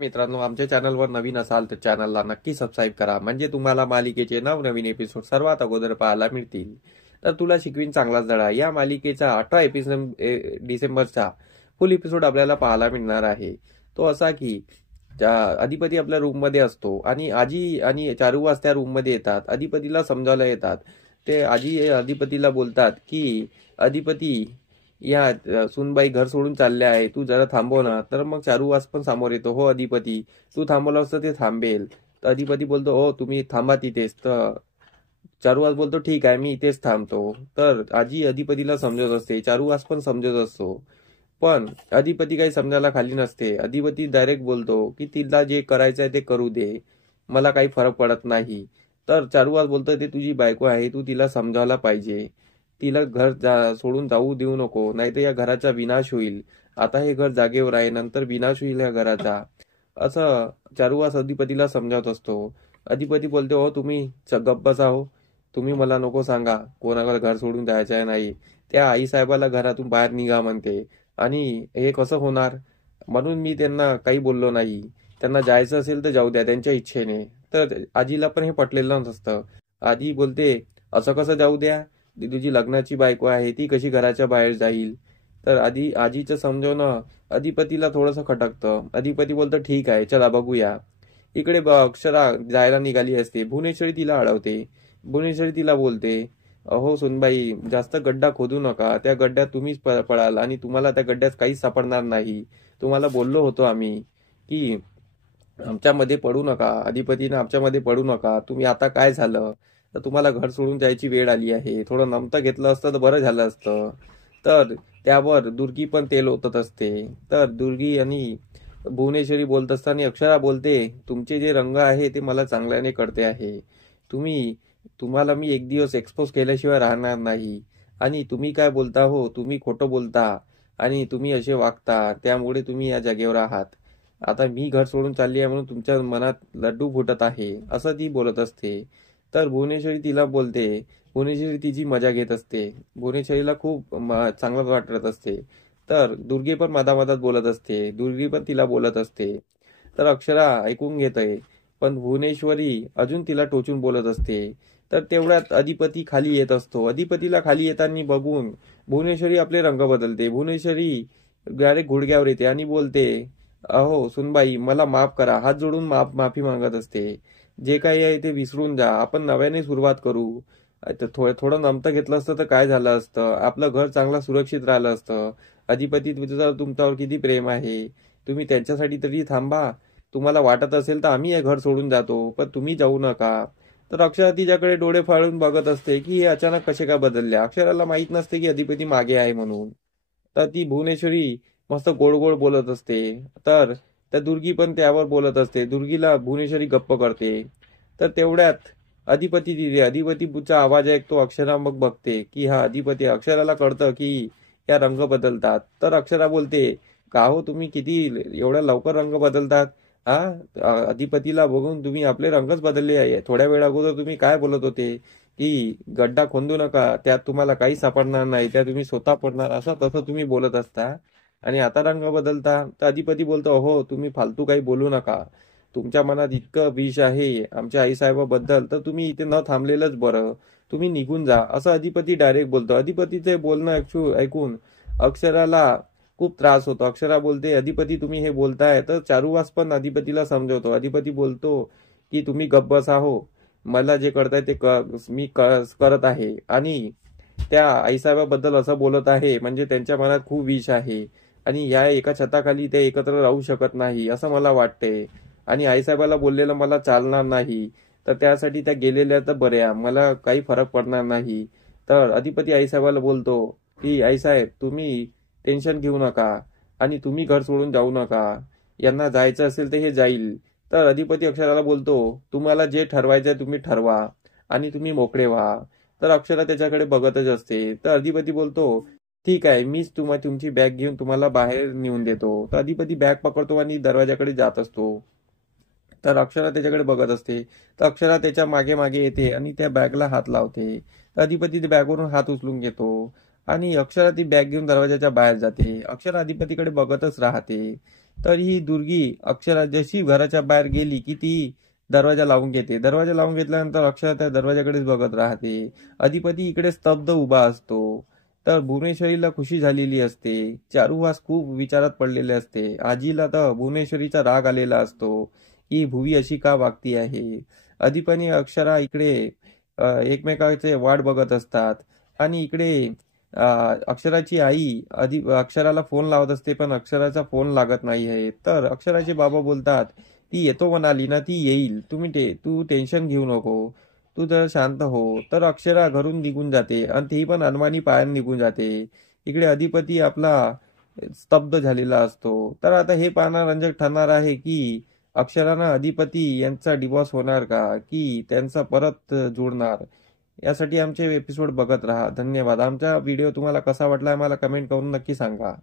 मित्रांनो, आमच्या चॅनलवर नवीन असाल तर चॅनलला नक्की सबस्क्राईब करा, म्हणजे तुम्हाला मालिकेचे नवनवीन एपिसोड सर्वात अगोदर पाहायला मिळतील. तर तुला शिकवीन चांगलाच धडा या मालिकेचा 18 एपिसोड डिसेंबरचा फुल एपिसोड आपल्याला पाहायला मिळणार आहे. तो असा की अधिपती आपल्या रूम मध्ये असतो आणि आजी आणि चारू वाज त्या रूम मध्ये येतात. अधिपतीला समजावला येतात. ते आजी अधिपतीला बोलतात की अधिपती, या सुनबाई घर सोडून चालल्या आहे, तू जरा थांबव ना. तर मग चारुवास पण समोर येतो. हो अधिपती, तू थांबवलं असतं ते थांबेल. तर अधिपती बोलतो, हो तुम्ही थांबा तिथेच. तर चारुवास बोलतो, ठीक आहे मी इथेच थांबतो. तर आजी अधिपतीला समजत असते, चारुवास पण समजत असतो. पण अधिपती काही समजायला खाली नसते. अधिपती डायरेक्ट बोलतो की तिला जे करायचं आहे ते करू दे, मला काही फरक पडत नाही. तर चारुवास बोलतो, ते तुझी बायको आहे, तू तिला समजावला पाहिजे. तिला सोडून जाऊ देऊ नको, नाहीतर या घराचा विनाश होईल. आता हे घर जागेवर आहे, नंतर विनाश होईल या घराचा. असं चारुवास अधिपतीला समजावत असतो. अधिपती बोलते, हो तुम्ही गप्प बसा हो. तुम्ही मला नको सांगा कोणाला घर सोडून जायचं आहे नाही. त्या आई साहेबाला घरातून बाहेर निघा म्हणते आणि हे कसं होणार, म्हणून मी त्यांना काही बोललो नाही. त्यांना जायचं असेल तर जाऊ द्या त्यांच्या इच्छेने. तर आजीला पण हे पटलेलं नसतं. आजी बोलते, असं कसं जाऊ द्या, ती तुझी लग्नाची बायको आहे, ती कशी घराच्या बाहेर जाईल. तर आजीचं समजवणं अधिपतीला थोडंसं खटकतं. अधिपती बोलतं, ठीक आहे चला बघूया. इकडे अक्षरा जायला निघाली असते. भुवनेश्वरी तिला अडवते. भुवनेश्वरी तिला बोलते, अहो सुनबाई, जास्त गड्डा खोदू नका, त्या गड्ड्यात तुम्हीच पडाल आणि तुम्हाला त्या गड्ड्यात काहीच सापडणार नाही. तुम्हाला बोललो होतो आम्ही की आमच्यामध्ये पडू नका, अधिपतीनं आमच्यामध्ये पडू नका. तुम्ही आता काय झालं, तर तुम्हाला घर सोडून जायची वेळ आली आहे. थोडं नमतं घेतलं असतं तर बरं झालं असतं. तर त्यावर दुर्गी पण तेल ओतत असते. तर दुर्गी आणि भुवनेश्वरी बोलत असताना अक्षरा बोलते, तुमचे जे रंग आहे ते मला चांगल्याने कळते आहे. तुम्हाला मी एक दिवस एक्सपोज केल्याशिवाय राहणार नाही. आणि तुम्ही काय बोलता हो, तुम्ही खोटं बोलता आणि तुम्ही असे वागता, त्यामुळे तुम्ही या जागेवर आहात. आता मी घर सोडून चालली आहे म्हणून तुमच्या मनात लड्डू फुटत आहे, असं ती बोलत असते. तर भुवनेश्वरी तिला बोलते. भुवनेश्वरी तिची मजा घेत असते. भुवनेश्वरीला खूप चांगलं वाटत असते. तर दुर्गे पण मधामधात बोलत असते. दुर्गी पण तिला बोलत असते. तर अक्षरा ऐकून घेत आहे, पण भुवनेश्वरी अजून तिला टोचून बोलत असते. तर तेवढ्यात अधिपती खाली येत असतो. अधिपतीला खाली येताना बघून भुवनेश्वरी आपले रंग बदलते. भुवनेश्वरी डायरेक्ट गुडघ्यावर येते आणि बोलते, अहो सुनबाई, मला माफ करा. हात जोडून माफी मागत असते. जे काही आहे ते विसरून जा, आपण नव्याने सुरुवात करू. तर थोडं नमतं घेतलं असतं तर काय झालं असतं, आपलं घर चांगलं सुरक्षित राहिलं असतं. अधिपती तुमच्यावर किती प्रेम आहे, तुम्ही त्यांच्यासाठी तरी थांबा. तुम्हाला वाटत असेल तर आम्ही हे घर सोडून जातो, पण तुम्ही जाऊ नका. तर अक्षरा तिच्याकडे डोळे फाळून बघत असते की हे अचानक कसे काय बदलले. अक्षराला माहित नसते की अधिपती मागे आहे म्हणून. तर ती भुवनेश्वरी मस्त गोड गोड बोलत असते. तर त्या दुर्गी पण त्यावर बोलत असते. दुर्गीला भुवनेश्वरी गप्प करते. तर तेवढ्यात अधिपती तिथे, अधिपतीचा आवाज ऐकतो अक्षरा. मग बघते की हा अधिपती. अक्षराला कळतं की या रंग बदलतात. तर अक्षरा बोलते, का हो तुम्ही किती एवढ्या लवकर रंग बदलतात. हा, अधिपतीला बघून तुम्ही आपले रंगच बदलले आहे. थोड्या वेळ अगोदर तुम्ही काय बोलत होते की गड्डा खोदू नका, त्यात तुम्हाला काही सापडणार नाही, त्या तुम्ही स्वतः पडणार, असं तसं तुम्ही बोलत असता आणि आता रंग बदलता. तर अधिपती बोलतो, हो तुम्ही फालतू काही बोलू नका. तुमच्या मनात इतकं विष आहे आमच्या आईसाहेबाबद्दल, तर तुम्ही इथे न थांबलेलंच बरं. तुम्ही निघून जा, असं अधिपती डायरेक्ट बोलतो. अधिपतीचे बोलणं ऐकून अक्षराला खूप त्रास होतो. अक्षरा बोलते, अधिपती तुम्ही हे बोलताय. तर चारुवास पण अधिपतीला समजवतो. अधिपती बोलतो की तुम्ही गप्प बसा हो, मला जे कळतंय ते मी करत आहे. आणि त्या आईसाहेबाबद्दल असं बोलत आहे म्हणजे त्यांच्या मनात खूप विष आहे आणि या एका छताखाली ते एकत्र राहू शकत नाही असं मला वाटते. आणि आईसाहेबाला बोललेलं मला चालणार नाही, तर त्यासाठी त्या गेलेल्या तर बऱ्या, मला काही फरक पडणार नाही. तर अधिपती आईसाहेबाला बोलतो की आईसाहेब तुम्ही टेन्शन घेऊ नका आणि तुम्ही घर सोडून जाऊ नका. यांना जायचं असेल तर हे जाईल. तर अधिपती अक्षराला बोलतो, तुम्हाला जे ठरवायचं तुम्ही ठरवा आणि तुम्ही मोकळे व्हा. तर अक्षरा त्याच्याकडे बघतच असते. तर अधिपती बोलतो, ठीक आहे मीच तुमची बॅग घेऊन तुम्हाला बाहेर नेऊन देतो. तर अधिपती बॅग पकडतो आणि दरवाजाकडे जात असतो. तर अक्षरा त्याच्याकडे बघत असते. तर अक्षरा त्याच्या मागे मागे येते आणि त्या बॅगला हात लावते. तर अधिपती त्या बॅगवरून हात उचलून घेतो आणि अक्षरा ती बॅग घेऊन दरवाजाच्या बाहेर जाते. अक्षरा अधिपतीकडे बघतच राहते. तर ही दुर्गी अक्षरा जशी घराच्या बाहेर गेली की ती दरवाजा लावून घेते. दरवाजा लावून घेतल्यानंतर अक्षरा त्या दरवाजाकडेच बघत राहते. अधिपती इकडे स्तब्ध उभा असतो. तर भुवनेश्वरीला खुशी झालेली असते. चारुहास खूप विचारात पडलेले असते. आजीला तर भुवनेश्वरीचा राग आलेला असतो की भुवी अशी का वागती आहे. अधिपती अक्षरा इकडे एकमेकाचे वाट बघत असतात. आणि इकडे अ, अक्षराची आई अक्षराला फोन लावत असते, पण अक्षराचा फोन लागत नाही आहे. तर अक्षराचे बाबा बोलतात, ती येतो म्हणाली ना, ती येईल. तू टेन्शन घेऊ नको. तू जर शांत हो. तर अक्षरा घरून निघून जाते आणि ती पण अनवाणी पायाने निघून जाते. इकडे अधिपती आपला स्तब्ध झालेला असतो. तर आता हे पाहणं रंजक ठरणार आहे की अक्षरानं अधिपती यांचा डिवोर्स होणार का, की त्यांचा परत जुळणार. यासाठी आमचे एपिसोड बघत राहा. धन्यवाद. आमचा व्हिडिओ तुम्हाला कसा वाटला आम्हाला कमेंट करून नक्की सांगा.